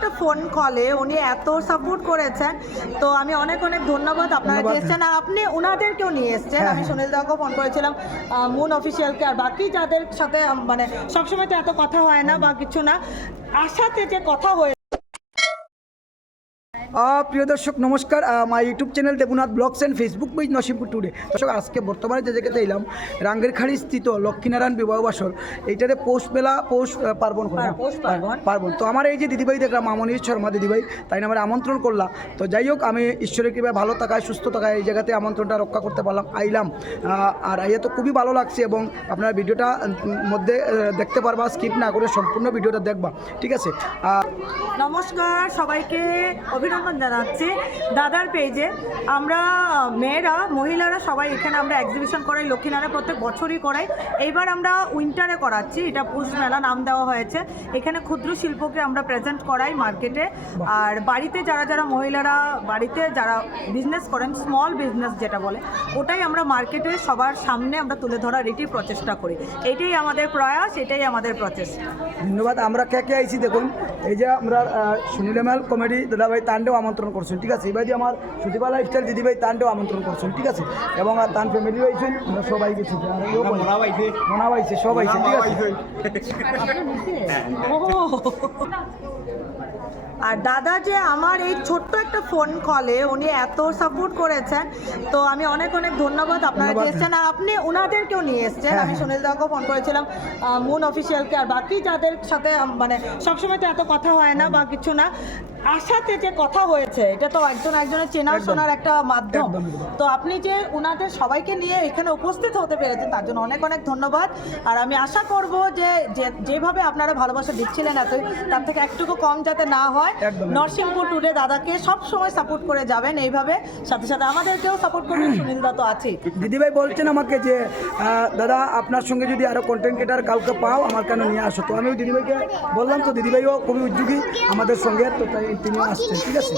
একটা ফোন কলে উনি এত সাপোর্ট করেছেন। তো আমি অনেক অনেক ধন্যবাদ আপনারা যে এসছেন। আর আপনি ওনাদেরকেও নিয়ে এসছেন। হ্যাঁ, আমি হ্যাঁ। সুনীল দাকেও ফোন করেছিলাম মুন অফিসিয়ালকে আর বাকি যাদের সাথে মানে সবসময় তো এত কথা হয় না বা কিছু না আশাতে যে কথা হয়ে প্রিয় দর্শক নমস্কার। আমার YouTube channel Debnath vlogs and Facebook page Nasimpur today দর্শক আজকে বর্তমানে যে জায়গাতে এলাম রাঙ্গেরখাড়ি স্থিত লক্ষ্মীনারায়ণ বিবাহ বাসর এইটাতে পৌষ মেলা পৌষ পার্বণ হয় পৌষ পার্বণ। তো আমার এই যে দিদিভাই দেখলাম মামনি শর্মা দিদিভাই তাই আমার আমন্ত্রণ করলাম। তো যাই হোক আমি ঈশ্বরের কৃপায় ভালো থাকায় সুস্থ থাকায় এই জায়গাতে আমন্ত্রণটা রক্ষা করতে পারলাম আইলাম। আর আইয়া তো খুবই ভালো লাগছে এবং আপনার ভিডিওটা মধ্যে দেখতে পারবা স্কিপ না করে সম্পূর্ণ ভিডিওটা দেখবা ঠিক আছে? আহ, নমস্কার, সবাইকে অভিনন্দন জানাচ্ছি দাদার পেজে আমরা মেয়েরা, মহিলারা সবাই এখানে আমরা এক্সিবিশন করাই, লক্ষ্মীনারায়ণ প্রত্যেক বছরই করাই। এইবার আমরা উইন্টারে করাচ্ছি, এটা পুষ মেলা, নাম দেওয়া হয়েছে। এখানে ক্ষুদ্র শিল্পকে আমরা প্রেজেন্ট করাই মার্কেটে আর বাড়িতে যারা যারা মহিলারা, বাড়িতে যারা বিজনেস করেন স্মল বিজনেস যেটা বলে, ওটাই আমরা মার্কেটে সবার সামনে আমরা তুলে ধরার এটি প্রচেষ্টা করি। এটাই আমাদের প্রয়াস, এটাই আমাদের প্রচেষ্টা। ধন্যবাদ, আমরা কে কে আইছি দেখুন। এই যে আমরা সুনীলমাল কমেডি দাদাভাই তানটাও আমন্ত্রণ করছেন ঠিক আছে? এবার আমার সুদীপা লাইফস্টাইল দিদিভাই তানটাও আমন্ত্রণ করছেন ঠিক আছে? এবং আর তান ফ্যামিলিও আইছেন আমরা সবাই গেছি। মনা আইছে। সবাই ঠিক আছে? আর দাদা যে আমার এই ছোট্ট একটা ফোন কলে উনি এত সাপোর্ট করেছেন তো আমি অনেক অনেক ধন্যবাদ আপনারা যে এসছেন। আর আপনি ওনাদেরকেও নিয়ে এসছেন। হ্যাঁ, আমি হ্যাঁ। সুনীল দাকে ফোন করেছিলাম মুন অফিসিয়ালকে আর বাকি যাদের সাথে মানে সবসময় তো এত কথা হয় না বা কিছু না আশাতে যে কথা হয়েছে এটা তো একজন একজনের চেনা শোনার একটা মাধ্যম। তো আপনি যে ওনাদের সবাইকে নিয়ে এখানে উপস্থিত হতে পেরেছেন তার জন্য অনেক অনেক ধন্যবাদ। আর আমি আশা করব যে যেভাবে আপনারা ভালোবাসা দিচ্ছিলেন এত তার থেকে একটুকু কম যাতে না হয়। নরসিংপুর টুডে দাদাকে সব সময় সাপোর্ট করে যাবেন এইভাবে। সাথে সাথে আমাদেরকেও সাপোর্ট করবেন সুনীল দা তো আছেই। দিদিভাই বলছেন আমাকে যে দাদা আপনার সঙ্গে যদি আরও কন্টেন্ট ক্রিয়েটার কাউকে পাও আমার কেন নিয়ে আসো? তো আমি দিদিভাইকে বললাম তো দিদিভাইও খুবই উদ্যোগী আমাদের সঙ্গে তো তাই তিনিও আসছেন ঠিক আছে?